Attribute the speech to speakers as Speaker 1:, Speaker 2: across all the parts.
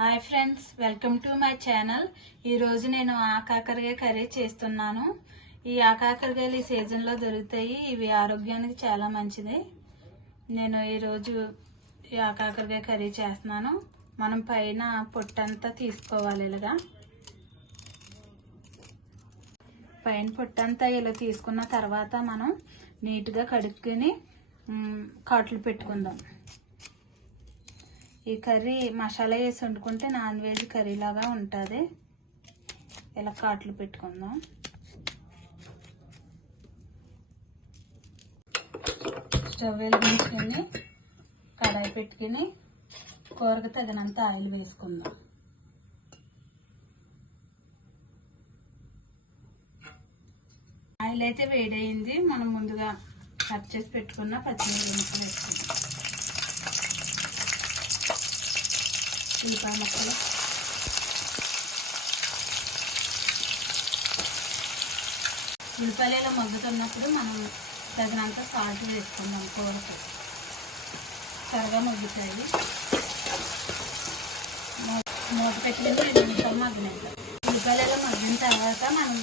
Speaker 1: Hi friends welcome to my channel. ఈరోజు నేను ఆకాకరకాయ curry చేస్తున్నాను. ఈ ఆకాకరకాయలు ఈ సీజన్లో దొరుకుతాయి. ఇవి ఆరోగ్యానికి చాలా మంచిది. నేను ఈరోజు ఈ ఆకాకరకాయ కర్రీ చేస్తున్నాను. మనం పైన పొట్టంతా తీసుకోవాలి ఇలాగా. పైన పొట్టంతా ఇలా తీసుకున్న తర్వాత మనం నీట్గా కడుక్కొని కాట్లు పెట్టుకుందాం. ఈ కర్రీ మసాలా వేసి వండుకుంటే నాన్ వెజ్ కర్రీ లాగా ఉంటుంది. ఇలా కాట్లు పెట్టుకుందాం. స్టవ్ వెలిగించుకొని కడాయి పెట్టుకుని కూరకు తగినంత ఆయిల్ వేసుకుందాం. ఆయిల్ అయితే వేడయింది. మనం ముందుగా కట్ చేసి పెట్టుకున్న పచ్చిమిరపకాయలు వేసుకుందాం. ఉల్లిపాయ ముక్కలు ఉల్లిపాయలు మగ్గుతున్నప్పుడు మనం తగినంత సాల్ట్ వేసుకుందాం కూరకు. త్వరగా మగ్గుతాయి. మూత పెట్టిన ఐదు నిమిషాలు మగ్గినాయి ఉల్లిపాయలు మగ్గిన తర్వాత మనం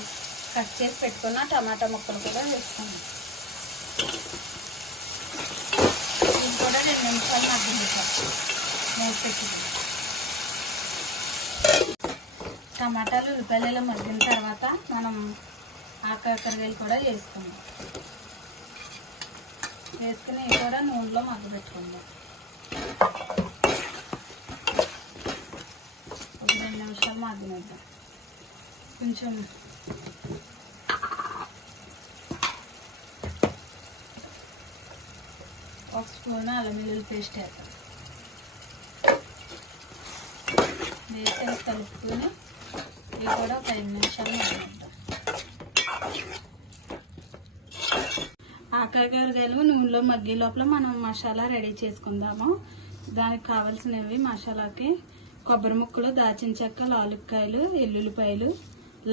Speaker 1: కట్ చేసి పెట్టుకున్న టమాటా ముక్కలు కూడా వేసుకుందాం. ఇది కూడా రెండు నిమిషాలు మగ్గినాయి మూత పెట్టింది టమాటాలు ఉల్లిపాయలు ఇలా మగ్గిన తర్వాత మనం ఆకాకరగాయలు కూడా వేసుకుందాం. వేసుకుని ఇవి కూడా నూనెలో మగ్గబెట్టుకుందాం. ఒక రెండు నిమిషాలు మగ్గనిద్దాం. కొంచెం ఒక స్పూన్ అల్లం వెల్లుల్లి పేస్ట్ వేద్దాం. వేసి కలుపుకొని ఇవి కూడా ఒక ఐదు నిమిషాలు మగ్గనిద్దాం నూనెలో మగ్గి లోపల మనం మసాలా రెడీ చేసుకుందాము. దానికి కావాల్సినవి మసాలాకి కొబ్బరి ముక్కలు దాచిన చెక్క లాలుక్కాయలు ఎల్లుల్లిపాయలు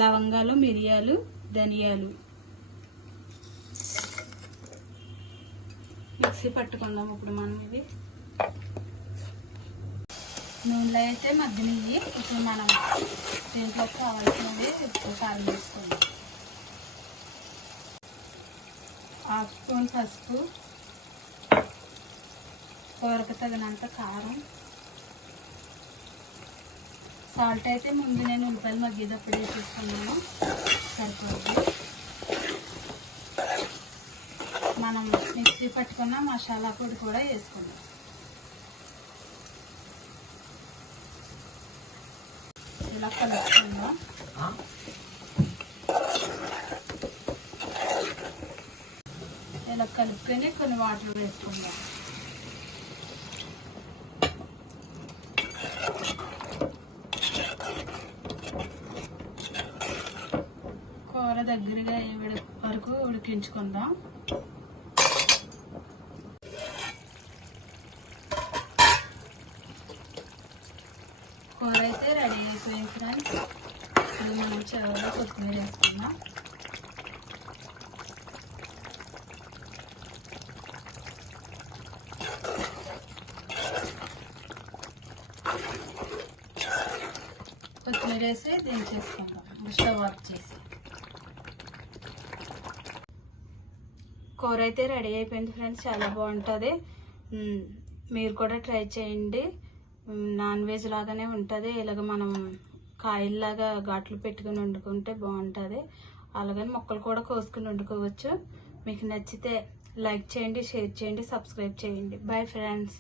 Speaker 1: లవంగాలు మిరియాలు ధనియాలు. మిక్సీ పట్టుకుందాం ఇప్పుడు మనం ఇవి. నూనెలో అయితే మగ్గినవి ఇప్పుడు మనం దీంట్లో కావాల్సినవి ఉప్పు కారం వేసుకుందాం హాఫ్ స్పూన్ పసుపు కూరకు తగినంత కారం. సాల్ట్ అయితే ముందు నేను ఉల్లిపాయలు మగ్గేటప్పుడు వేసేసుకున్నాను సరిపోతుంది మనం మిక్సీ పట్టుకున్న మసాలా పొడి కూడా వేసుకుందాం. ఇలా కలుపుకుందాం ఇలా కలుపుకొని కొన్ని వాటర్ వేసుకుందాం కూర దగ్గరగా అయ్యే వరకు ఉడికించుకుందాం. కూర అయితే అయిపోయింది ఫ్రెండ్స్ ఇది మనం చివరిలో కొత్తిమీర వేసుకుందాం కొత్తిమీర వేసి దించేసుకుందాం స్టవ్ ఆఫ్ చేసి. కూర అయితే రెడీ అయిపోయింది ఫ్రెండ్స్. చాలా బాగుంటుంది. మీరు కూడా ట్రై చేయండి. నాన్ వెజ్ లాగానే ఉంటుంది. ఇలాగ మనం కాయల్లాగా ఘాట్లు పెట్టుకుని వండుకుంటే బాగుంటుంది. అలాగని మొక్కలు కూడా కోసుకుని వండుకోవచ్చు. మీకు నచ్చితే లైక్ చేయండి షేర్ చేయండి సబ్స్క్రైబ్ చేయండి. Bye friends.